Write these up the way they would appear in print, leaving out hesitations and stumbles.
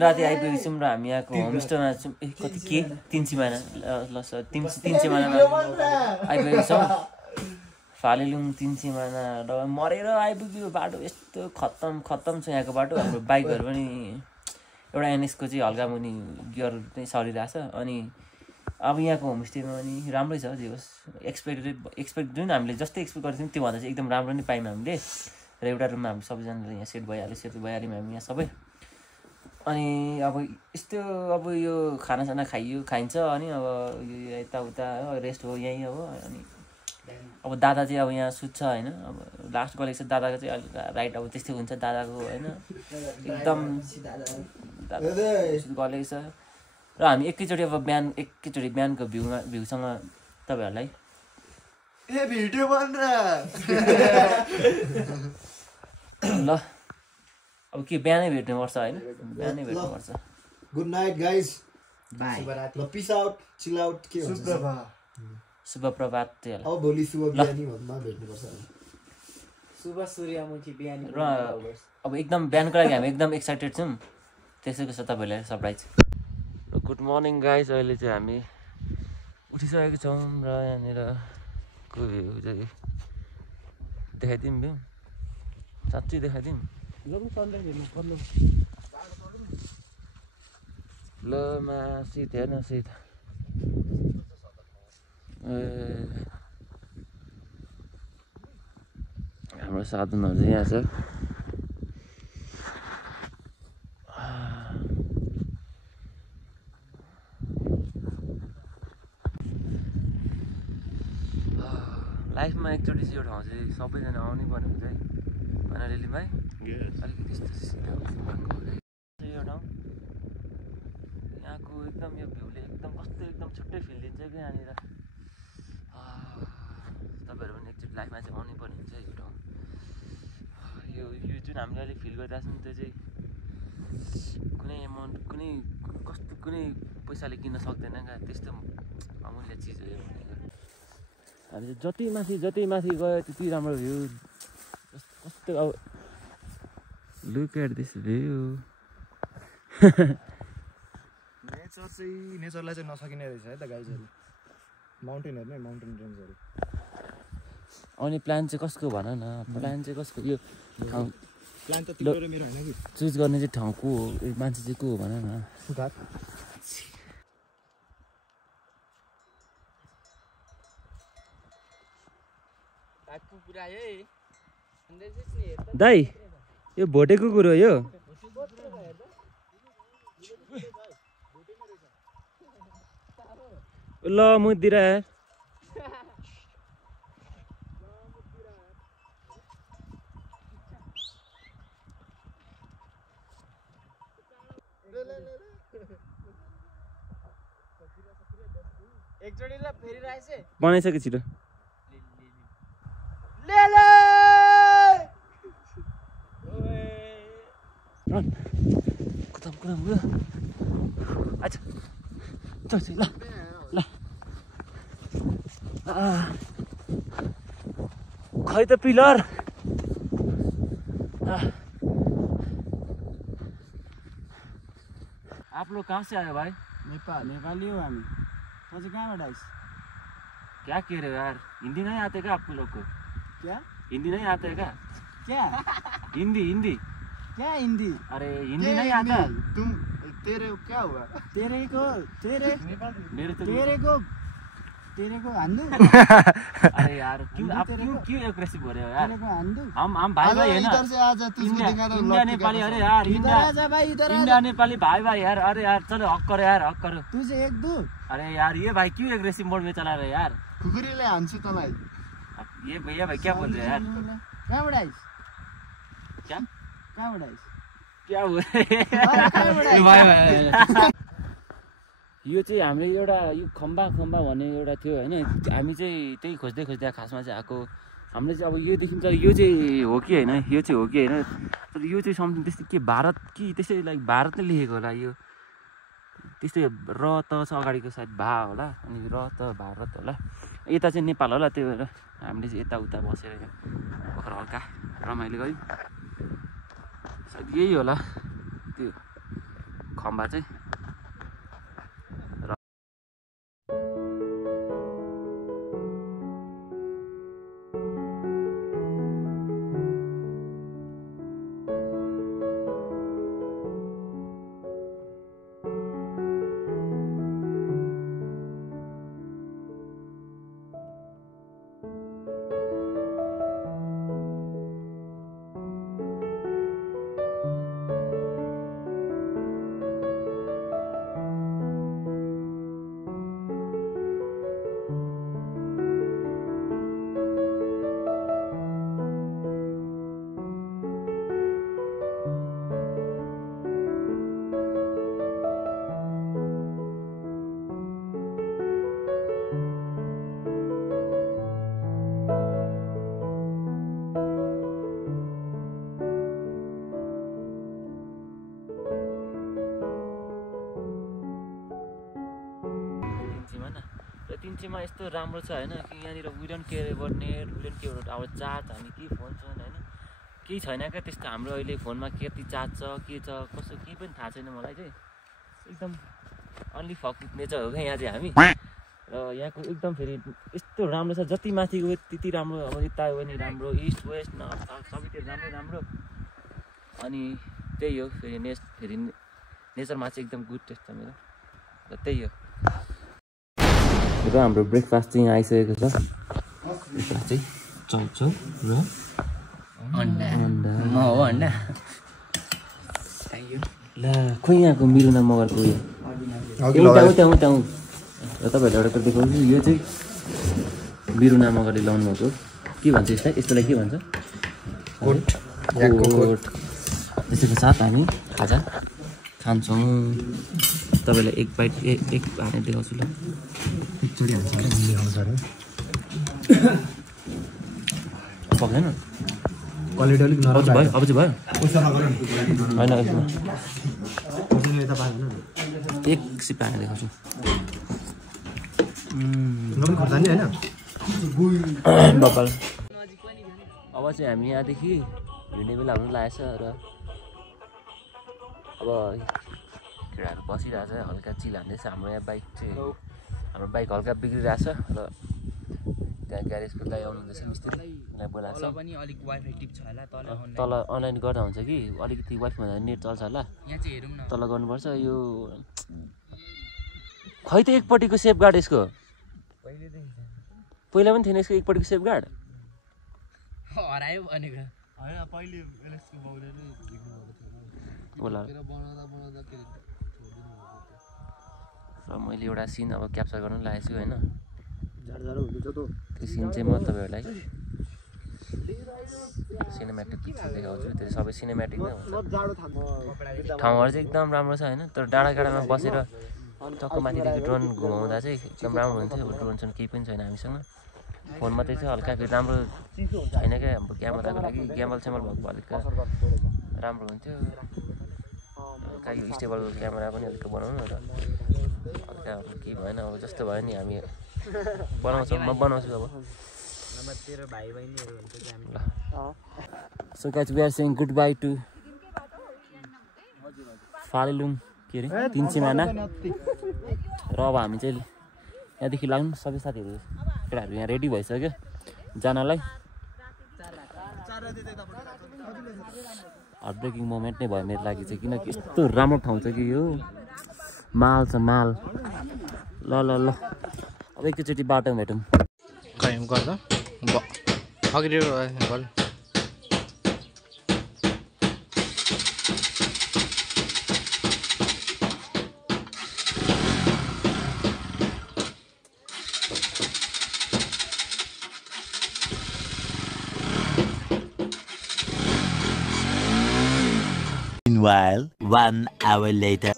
राति आइपुगेको छौँ र हामी यहाँको होमस्टेमा छौँ कति के 3 सिमाना ल 3 सिमानामा आइपुगेको छौँ फालेलुङ 3 सिमाना र मरेर आइपुग्यो बाटो यस्तो खत्तम छ यहाँको बाटो हाम्रो बाइकहरू पनि एउटा एनएसको चाहिँ हल्का मुनि गियर चाहिँ सरिरहेछ अनि अब यहाँको होमस्टेमा पनि राम्रै छ जे होस् एक्सपेक्ट जुन हामीले जस्तै एक्सपेक्ट गरेको थियौँ त्योभन्दा चाहिँ एकदम राम्रो नै पायौँ हामीले र एउटा रुममा हामी सबैजनाले यहाँ सेट भइहाल्यौँ हामी यहाँ सबै अनि अब यस्तो अब यो खानासाना खाइन्छ अनि अब यो यताउता रेस्ट हो यहीँ अब अनि अब दादा चाहिँ अब यहाँ सुत्छ होइन अब लास्ट गलेको छ दादाको चाहिँ अलिक राइट अब त्यस्तै हुन्छ दादाको होइन एकदम गलेको छ र हामी एकैचोटि बिहानको भ्यूसँग तपाईँहरूलाई भिडियो बन्न ल अब के बिहानै भेट्नुपर्छ होइन बिहानै भेट्नुपर्छ गुड नाइट गाइज बाई ल पिस आउट चिल आउट के हुन्छ शुभ प्रभात चाहिँ अब भोलि शुभ बिहानी भन्दा भेट्नुपर्छ शुभ सूर्यमुखी बिहानी र अब एकदम बिहानको लागि हामी एकदम एक्साइटेड छौँ त्यसैको छ तपाईँहरूलाई सरप्राइज र गुड मर्निङ गाइज अहिले चाहिँ हामी उठिसकेको छौँ र यहाँनिर को भ्यू चाहिँ देखाइदिउँ भ्यू साँच्चै देखाइदिउँ ल मासित हेर्न सित हाम्रो साधनहरू चाहिँ यहाँ छ लाइफमा एकचोटि चाहिँ यो ठाउँ चाहिँ सबैजना आउनै पर्ने हुन्छ है होइन रेली भाइ अलिकति यस्तो यो ठाउँ यहाँको एकदम यो भ्यूले एकदम कस्तो एकदम छुट्टै फिल दिन्छ कि यहाँनिर तपाईँहरू पनि एकचोटि लाइफमा चाहिँ आउनै पर्ने हुन्छ यो ठाउँ यो जुन हामीले अहिले फिल गरिरहेको छौँ त्यो चाहिँ कुनै एमाउन्ट कुनै पैसाले किन्न सक्दैन क्या त्यस्तो अमूल्य चिज हो यो हामी जति माथि गयो त्यति राम्रो भ्यू कस्तो अब लुक एट दिस भ्यू नेचरलाई चाहिँ नसकिने रहेछ है त गाइजहरू माउन्टेनहरू नै माउन्टेन रेन्जहरू अनि प्लान चाहिँ कसको भन न प्लान चाहिँ कसको यो ठाउँ प्लान त तिम्रो र मेरो होइन कि चुज गर्ने चाहिँ ठाउँ को हो मान्छे चाहिँ को हो भन न सुधार दाइ यो भोटे कुकुर हो यो ल मुदिर एकचोटि ल फेरि राइसे बनाइसके छिटो कुदाम अच्छा चल ल खै त पिलर आप लोग कहाँ से आए भाई नेपाली हो हामी म चाहिँ कहाँबाट आइस क्या कह रहे हो यार हिंदी नहीं आते क्या आपको लोग को क्या हिंदी नहीं आते क्या क्या हिंदी क्या हिंदी अरे हिंदी नहीं आता तुम तेरे क्या हुआ मेरे तो तेरे को हान्दू अरे यार क्यों एग्रेसिव हो रहे हो यार तेरे को हान्दू हम भाई भाई है ना इधर से आजा तुझको दिखा दो इंडिया नेपाली अरे यार इधर आजा भाई इधर इंडिया नेपाली भाई यार अरे यार चलो हक करो यार हक करो तुझे एक दो अरे यार ये भाई क्यों एग्रेसिव मोड में चला रहे यार खुकुरीले हान्छु तँलाई ये भैया भाई क्या बोल रहे हैं यार कहाँबाट आइस क्या कहाँबाट आइस क्या हुआ यो चाहिँ हामीले एउटा यो खम्बा भन्ने एउटा थियो होइन हामी चाहिँ त्यही खोज्दै खासमा चाहिँ आएको हामीले चाहिँ अब यो देखिन्छ यो चाहिँ हो कि होइन यो चाहिँ हो कि होइन तर यो चाहिँ समथिङ त्यस्तै के भारत कि त्यसै लाइक भारत नै लेखेको होला यो त्यस्तै र त छ अगाडिको सायद भा होला अनि र त भारत होला यता चाहिँ नेपाल होला त्यो भएर हामीले चाहिँ यताउता बसेर भर्खर हल्का रमाइलो गऱ्यौँ सायद यही होला त्यो खम्बा चाहिँ तिनचेमा यस्तो राम्रो छ होइन कि यहाँनिर we don't care about net, we don't care about our charge, हामी के फोन छ होइन केही छैन क्या त्यस्तो। हाम्रो अहिले फोनमा कति चार्ज छ के छ कसो केही पनि थाहा छैन मलाई चाहिँ। एकदम अन्ली फक नेचर हो क्या यहाँ चाहिँ हामी। र यहाँको एकदम फेरि यस्तो राम्रो छ, जति माथि गयो त्यति राम्रो। अब यता गयो भने राम्रो, इस्ट वेस्ट नर्थ साउथ सबैतिर राम्रै राम्रो। अनि त्यही हो फेरि नेचरमा चाहिँ एकदम गुड टेस्ट छ मेरो। र त्यही हो र हाम्रो ब्रेकफास्ट चाहिँ यहाँ आइसकेको छ। यसमा चाहिँ चाउचाउ र अन्डा ल खोइ यहाँको मिरुना मगरको उयो त्यहाँ र तपाईँहरूलाई एउटा कुरा देखाउँछु। यो चाहिँ मिरुना मगरले लाउनु भएको के भन्छ यसलाई, यस्तोलाई के भन्छ कोट। त्यसैको साथ हामी खाजा खान्छौँ। तपाईँलाई एक बाइट एक हानेर देखाउँछु ल। पक्दैन क्वालिटी अलिक नराम्रो भयो, अब चाहिँ भयो होइन। एक सिप हानेर देखाउँछु। बब्बल अब चाहिँ हामी यहाँदेखि हिँड्ने बेला हुनु लागेछ र अब केटाहरू बसिरहेछ हल्का चिल हान्दैछ। हाम्रो यहाँ बाइक चाहिँ हाम्रो बाइक हल्का बिग्रिरहेछ र त्यहाँ ग्यारेजको लागि आउनुहुँदैछ मिस्त्रीलाई बोलाएको छ। तल अनलाइन गर्दा हुन्छ कि अलिकति वाइफाई भन्दा नेट चल्छ होला, तल गर्नुपर्छ। यो खै त एकपट्टिको सेफ गार्ड यसको पहिला पनि थिएन, यसको एकपट्टिको सेफ गार्ड हरायो भनेको होला। र मैले एउटा सिन अब क्याप्चर गर्नु लागेको छु होइन। त्यो सिन चाहिँ म तपाईँहरूलाई सिनेमेटिक देखाउँछु। त्यो सबै सिनेमेटिक नै हुन्छ। ठाउँहरू चाहिँ एकदम राम्रो छ होइन। तर डाँडा काँडामा बसेर टक्क माथिदेखि ड्रोन घुमाउँदा चाहिँ एकदम राम्रो हुन्थ्यो। अब ड्रोन चाहिँ केही पनि छैन हामीसँग, फोन मात्रै छ। हल्का फेरि राम्रो छैन क्या अब क्यामेराको लागि, ग्याम्बल स्याम्बल भएको अलिक राम्रो हुन्थ्यो। हल्का यो स्टेबल क्यामेरा पनि अलिक बनाउनु र हल्का केही भएन। अब जस्तो भयो नि हामी बनाउँछौँ, म बनाउँछु अब। ल so guys we are saying goodbye to फालेलुङ के अरे तिनचेमाना। र अब हामी चाहिँ यहाँदेखि लाग्नु सबै साथीहरू केटाहरू यहाँ रेडी भइसक्यो जानलाई। हार्ट ब्रेकिङ मोमेन्ट नै भयो मेरो लागि चाहिँ, किनकि यस्तो राम्रो ठाउँ छ कि यो माल छ माल। ल ल ल अब एकैचोटि बाटोमा भेटौँ। गर्दा अगाडि Meanwhile, 1 hour later.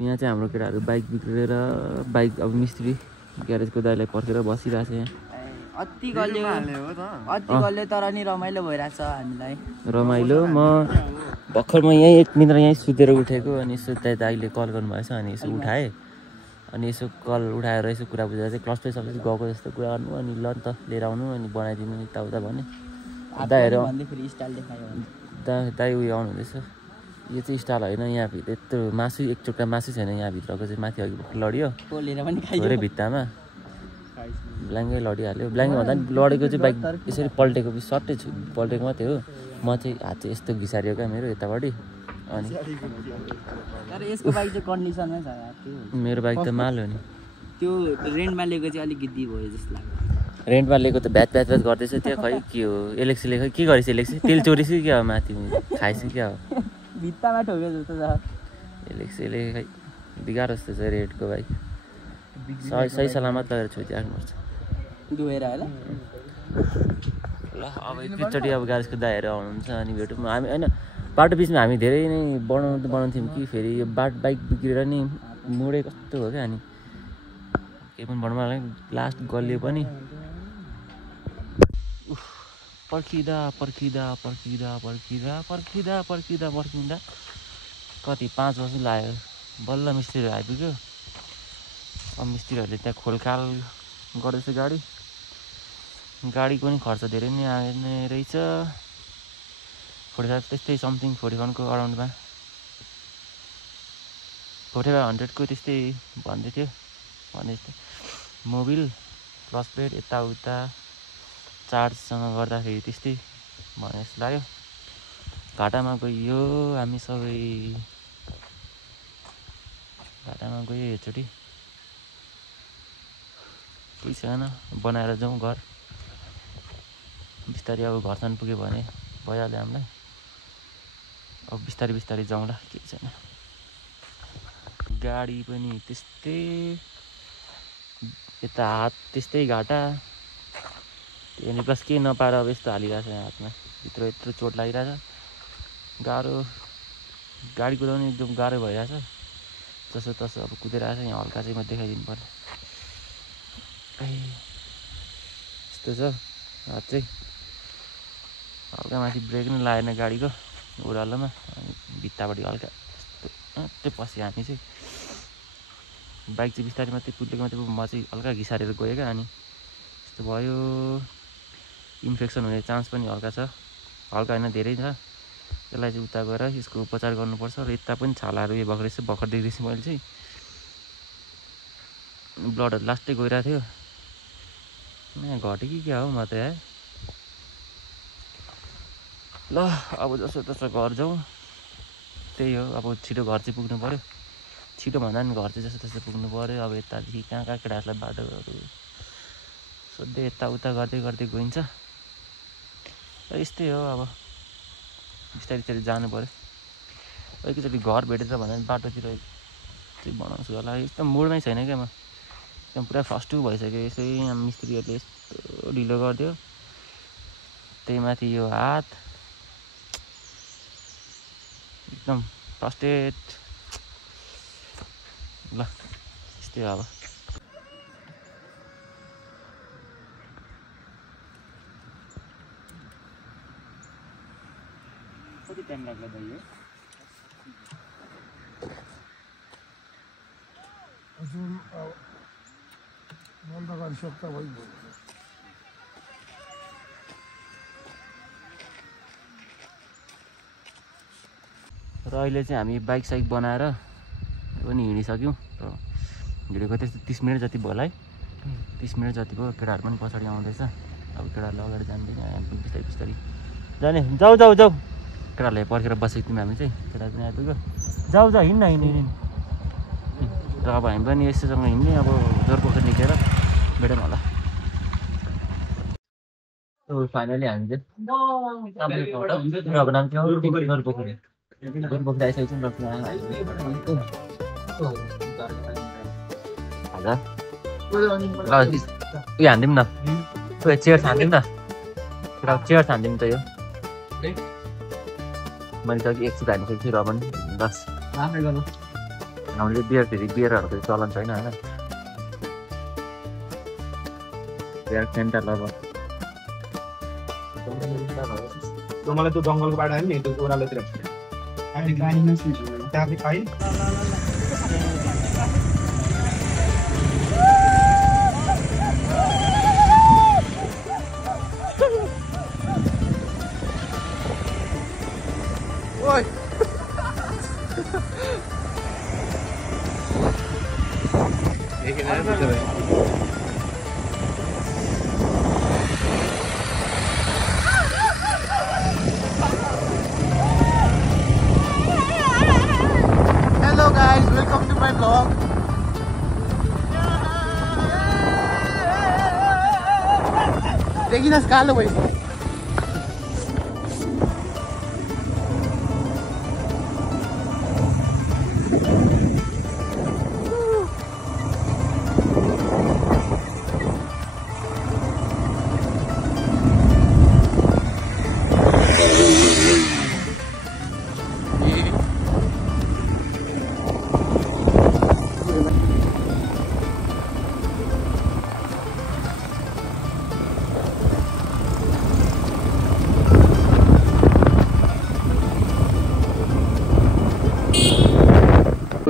यहाँ चाहिँ हाम्रो केटाहरू बाइक बिग्रेर बाइक अब मिस्त्री ग्यारेजको दाइलाई पर्खेर बसिरहेको छ यहाँ। अति गल्यो तर नि रमाइलो भइरहेछ हामीलाई रमाइलो भर्खर म यहीँ 1 मिनट यहीँ सुतेर उठेको अनि यसो त्यहाँ दाइले कल गर्नुभएछ अनि यसो उठाएँ अनि यसो कल उठाएर यसो कुरा बुझाएर चाहिँ क्लस प्लेस सबै गएको जस्तो कुरा गर्नु अनि ल नि त लिएर आउनु अनि बनाइदिनु यताउता भने दाइहरू दाइ उयो आउनुहुँदैछ यो चाहिँ स्टाइल होइन यहाँभित्र यत्रो मासु एक टुक्रा मासु छैन यहाँभित्रको चाहिँ माथि अघि लड्यो थोरै भित्तामा ब्ल्याङ्कै लडिहाल्यो ब्ल्याङ्कै भन्दा पनि लडेको चाहिँ बाइक यसरी पल्टेको सट्टै पल्टेको मात्रै हो म चाहिँ हात चाहिँ यस्तो घिसारियो क्या मेरो यतापट्टि अनि मेरो बाइक त माल हो नि त्यो रेन्टमा लिएको चाहिँ अलिक गिद्दी भयो जस्तो लाग्यो रेन्टमा लिएको त भ्यात गर्दैछ त्यो खै के हो एलेक्सीले खै के गरेछ एलेक्सी तेल चोरेछ कि क्या हो माथि खाएछ क्या हो भित्तामा ठोक्यो जस्तो छ एलेक्सीले खै बिगार जस्तो छ रेडको बाइक सही सलामत लगेर छोडिदिइराख्नुपर्छ दुहेर होला ल अब एकचोटि अब गाडीको दाइहरू आउनुहुन्छ अनि भेटौँ हामी होइन बाटो बिचमा हामी धेरै नै बनाउँथ्यौँ कि फेरि यो बाइक बिग्रेर नि मोडे कस्तो हो क्या अनि केही पनि भनौँ लास्ट गल्यो पनि पर्खिँदा कति 5 वर्ष लाग्यो बल्ल मिस्त्रीहरू आइपुग्यो अब मिस्त्रीहरूले त्यहाँ खोलखाल गर्दैछ गाडीको पनि खर्च धेरै नै आउने रहेछ 45 त्यस्तै समथिङ 41को अराउन्डमा 4500को त्यस्तै भन्दै थियो मोबिल क्लच प्लेट यताउता चार्जसँग गर्दाखेरि त्यस्तै भने जस्तो लाग्यो घाटामा गयो हामी सबै एकचोटि केही छैन बनाएर जाउँ घर बिस्तारै अब घरसम्म पुग्यो भने भइहाल्यो हामीलाई अब बिस्तारै जाउँला केही छैन गाडी पनि त्यस्तै यता हात त्यस्तै घाटा अनि प्लस केही नपाएर अब यस्तो हालिरहेछ यहाँ हातमा भित्र यत्रो चोट लागिरहेछ गाह्रो गाडी कुदाउने एकदम गाह्रो भइरहेछ जसो तसो अब कुदिरहेछ यहाँ हल्का चाहिँ म देखाइदिनु पर्ने यस्तो छ हात चाहिँ हल्का माथि ब्रेक नै लागेन गाडीको ओह्रालोमा अनि भित्तापट्टि हल्का यस्तो पस्यो हामी चाहिँ बाइक चाहिँ बिस्तारै मात्रै कुदेको मात्रै म चाहिँ हल्का घिसारेर गएँ क्या अनि यस्तो भयो इन्फेक्सन हुने चान्स पनि हल्का छ हल्का होइन धेरै छ त्यसलाई चाहिँ उता गएर यसको उपचार गर्नुपर्छ र यता पनि छालाहरू यो भएको रहेछ भर्खर देख्दैछु मैले चाहिँ ब्लडहरू लास्टै गइरहेको थियो यहाँ घट्यो कि क्या हो म त यहाँ ल अब जसो तसो घर जाउँ त्यही हो अब छिटो घर चाहिँ पुग्नु पऱ्यो छिटो भन्दा पनि घर चाहिँ जस्तो त्यस्तो पुग्नु पऱ्यो अब यतादेखि कहाँ केटाहरूलाई बाटोहरू सोध्दै यताउता गर्दै गइन्छ र यस्तै हो अब बिस्तारै जानु पऱ्यो एकैचोटि घर भेटेर भन्दा पनि बाटोतिर चाहिँ बनाउँछु होला एकदम मोडमै छैन क्या म एकदम पुरा फ्रस्टु भइसक्यो यसै यहाँ मिस्त्रीहरूले यस्तो ढिलो गरिदियो त्यही माथि यो हात एकदम फ्रस्टेड ल यस्तै अब कति टाइम लाग्ला दाइ यो अजून बंद कर सकता भाई र अहिले चाहिँ हामी बाइक साइक बनाएर पनि हिँडिसक्यौँ र हिँडेको त्यस्तो 30 मिनट जति भयो होला है 30 मिनट जति भयो केटाहरू पनि पछाडि आउँदैछ अब केटाहरूले अगाडि जाँदैन हामी बिस्तारै जाने जाऊ केटाहरूले पर्खेर बसेको थियौँ हामी चाहिँ केटाहरू पनि आइपुग्यो जाऊ हिँड्न र अब हामी पनि यस्तोसँग हिँड्ने अब जोरपोखरी निस्केर भेटौँ होला फाइनली हामी चाहिँ नाम के हो जोरपोखरी आइसकेको छौँ उयो हानिदिउँ न चेयर हानिदिउँ न चेयर हानिदिउँ त यो मैले त अघि एकछिन हानिसकेको छु र पनि बस हामीले बियरहरूको चलन छैन होइन सेन्टर लभर तो मलाई त्यो जङ्गलको बाटो आयो नि त्यो ओह्रालोतिर त्यहाँ खाइ Hello guys, welcome to my vlog. देखिन कालो भइसक्यो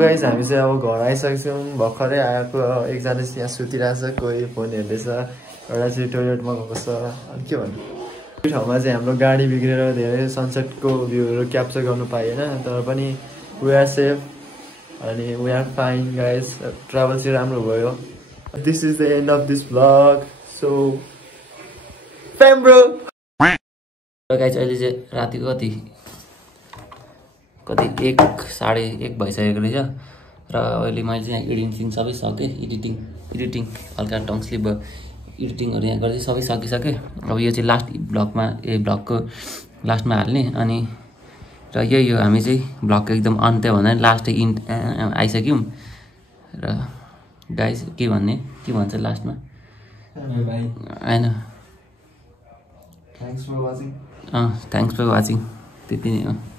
गाइस हामी चाहिँ अब घर आइसकेको छौँ भर्खरै आएको एकजना चाहिँ यहाँ सुतिरहेछ कोही फोन हेर्दैछ एउटा चाहिँ टोइलेटमा गएको छ अनि के भन्नु यो ठाउँमा चाहिँ हाम्रो गाडी बिग्रेर धेरै सनसेटको भ्यूहरू क्याप्चर गर्नु पाइएन तर पनि वी आर सेफ अनि we are fine guys travel चाहिँ राम्रो भयो this is the end of this vlog so fam bro guys अहिले चाहिँ रातिको कति 1 साढे 1 भइसकेको रहेछ र अहिले मैले चाहिँ यहाँ एडिटिङ सबै सकेँ एडिटिङ हल्का टङ स्लिप भयो एडिटिङहरू यहाँ गर्दै सबै सकिसकेँ अब यो चाहिँ लास्ट भ्लगको लास्टमा हाल्ने अनि र यही हो हामी चाहिँ भ्लगको एकदम अन्त्य भन्दा लास्ट आइसक्यौँ र गाइस के भन्छ लास्टमा होइन थ्याङ्क्स फर वाचिङ त्यति नै हो